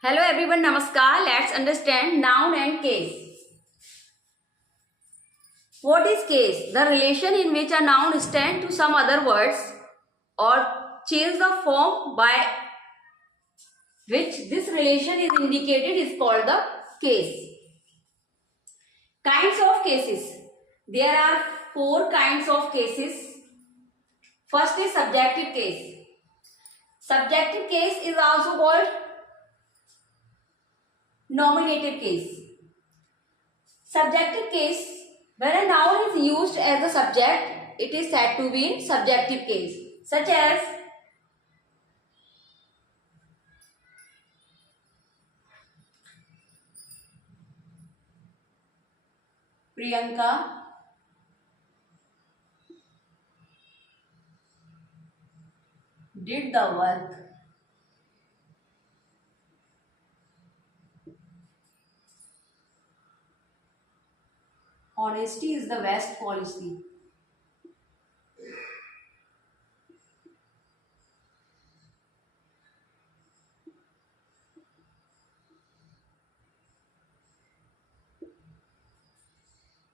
Hello everyone, Namaskar. Let's understand noun and case. What is case? The relation in which a noun stands to some other words or change the form by which this relation is indicated is called the case. Kinds of cases. There are four kinds of cases. First is subjective case. Subjective case is also called nominative case. Subjective case, when a noun is used as a subject, it is said to be in subjective case, such as Priyanka did the work. Honesty is the best policy.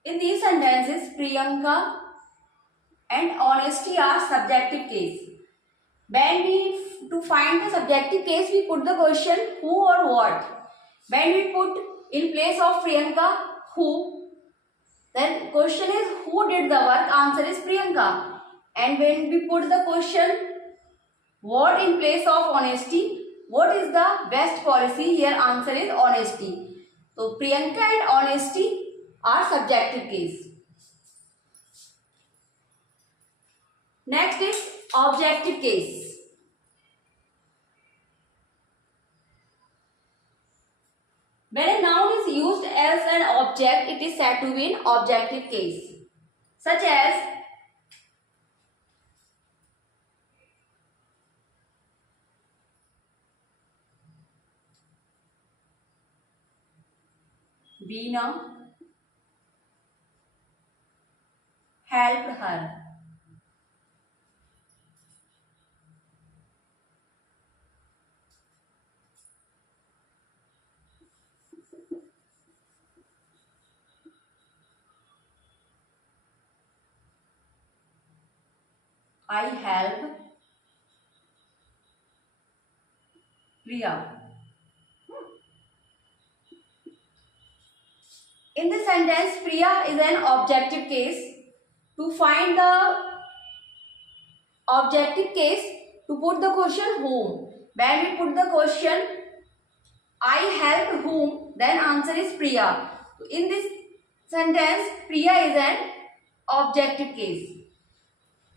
In these sentences, Priyanka and honesty are subjective case. When to find the subjective case, we put the question who or what. When we put in place of Priyanka who, then question is who did the work, answer is Priyanka. And when we put the question what in place of honesty, what is the best policy, here answer is honesty. So Priyanka and honesty are subjective case. Next is objective case. When a noun is used as an object, it is said to be an objective case, such as Veena helped her. I help Priya. In this sentence, Priya is an objective case. To find the objective case, to put the question whom. When we put the question I helped whom, then answer is Priya. In this sentence, Priya is an objective case.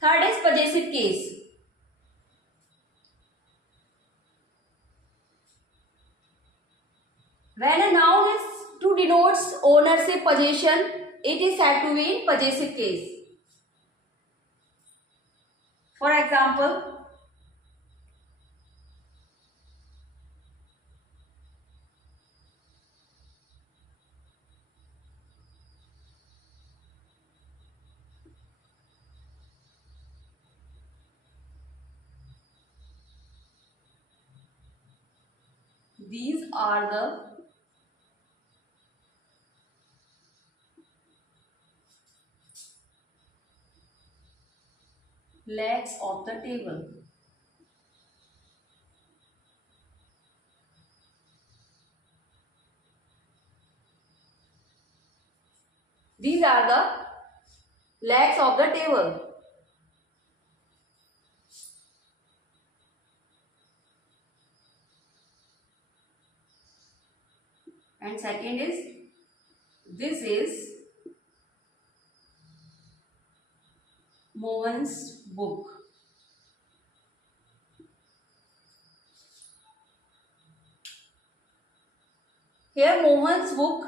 Third is possessive case. When a noun is to denotes ownership, possession, it is said to be in possessive case. For example, these are the legs of the table. These are the legs of the table. And second is, this is Mohan's book. Here Mohan's book,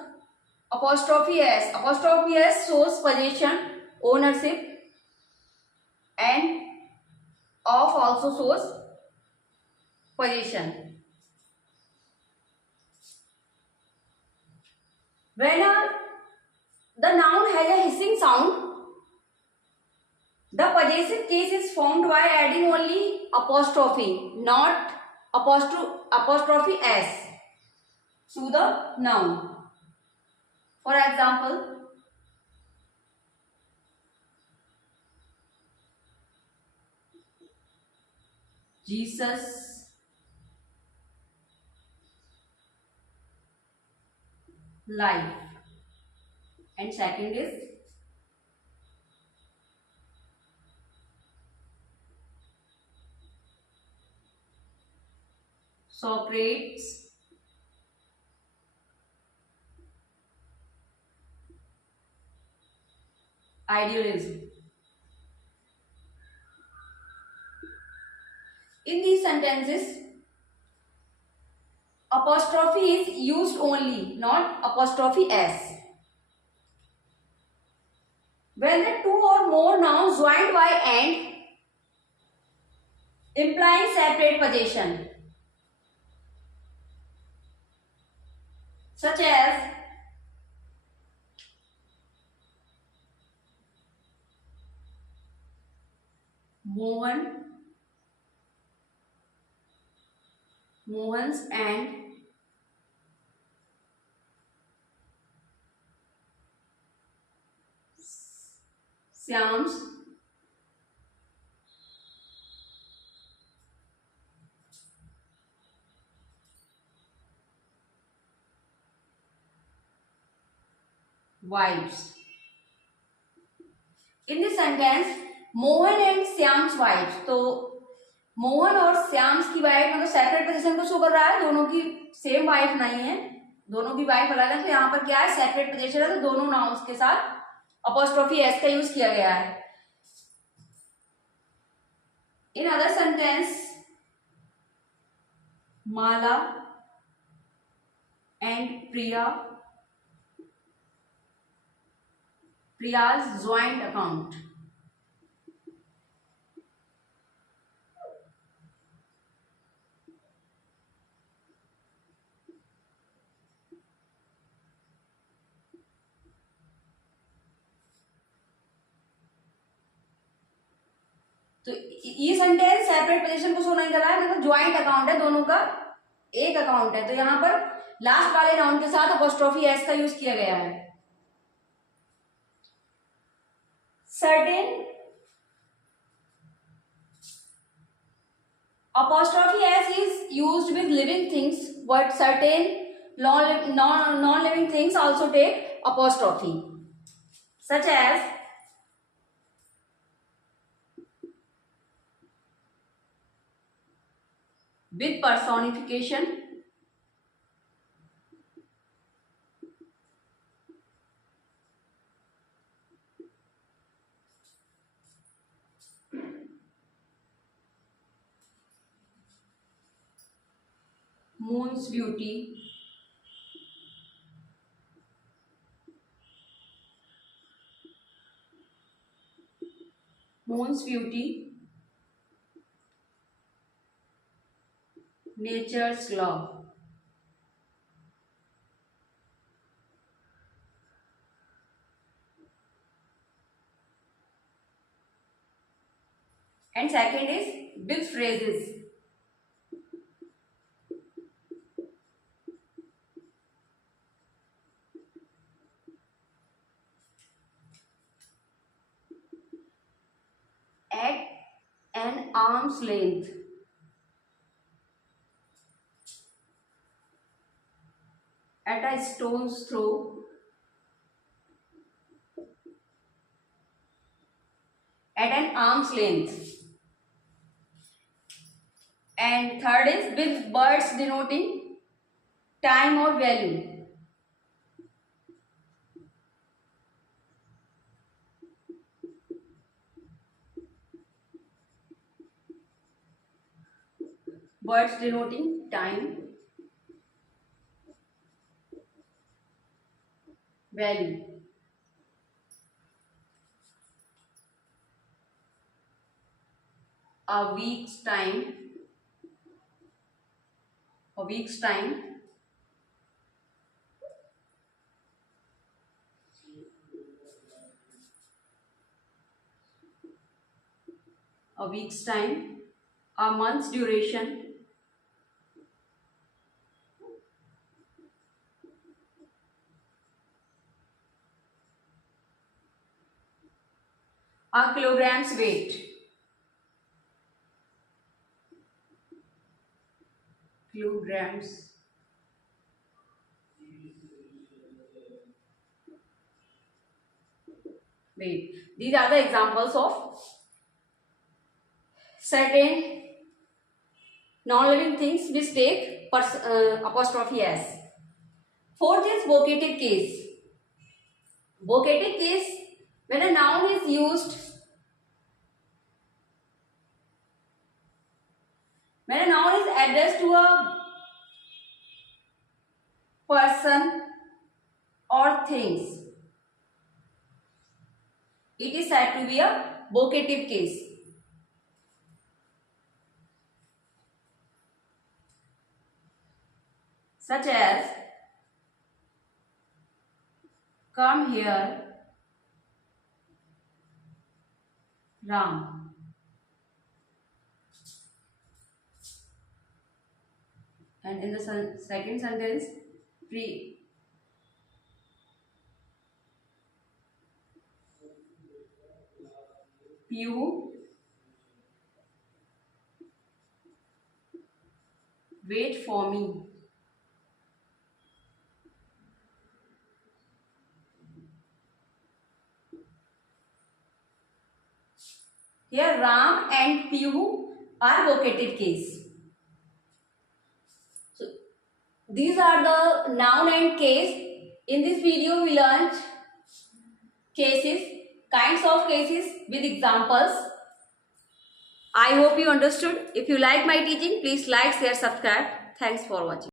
apostrophe S shows possession, ownership, and of also shows possession. When the noun has a hissing sound, the possessive case is formed by adding only apostrophe, not apostrophe S. to the noun. For example, Jesus, life. And second is Socrates, idealism. In these sentences, apostrophe is used only, not apostrophe s. When the two or more nouns joined by and implying separate possession, such as Mohan, Mohans and Syams, wives. In this sentence, Mohan and Shyam's wife, तो मोहन और श्याम्स की wife मतलब separate position को show कर रहा है, दोनों की सेम वाइफ नहीं है, दोनों की वाइफ अलग है, तो यहाँ पर क्या है सेपरेट पोजीशन है, तो दोनों नाउन्स के साथ अपॉस्ट्रोफी एस का यूज किया गया है. In other sentence Mala and Priya, Priya's joint account. तो ये सेंटेंस सेपरेट पोजीशन को शो नहीं कर रहा है, मतलब ज्वाइंट अकाउंट है, दोनों का एक अकाउंट है, तो यहाँ पर लास्ट वाले नाउन के साथ अपॉस्ट्रोफी एस का यूज किया गया है. Certain apostrophe s is used with living things, but certain non-living things also take apostrophe, such as with personification, moon's beauty, moon's beauty, nature's law. And second is with phrases. At an arm's length, at a stone's throw, at an arm's length. And third is with words denoting time or value. Words denoting time, value. A week's time, a week's time, a week's time, a month's duration, a kilogram's weight. Kilograms weight. These are the examples of certain non-living things which take apostrophe s. Fourth is vocative case. Vocative case, when a noun is used, when a noun is addressed to a person or things, it is said to be a vocative case. Such as, come here, Ram. And in the second sentence, Piyush, wait for me. Here Ram and Piyush are vocative case. So these are the noun and case. In this video we learned cases, kinds of cases with examples. I hope you understood. If you like my teaching, please like, share, subscribe. Thanks for watching.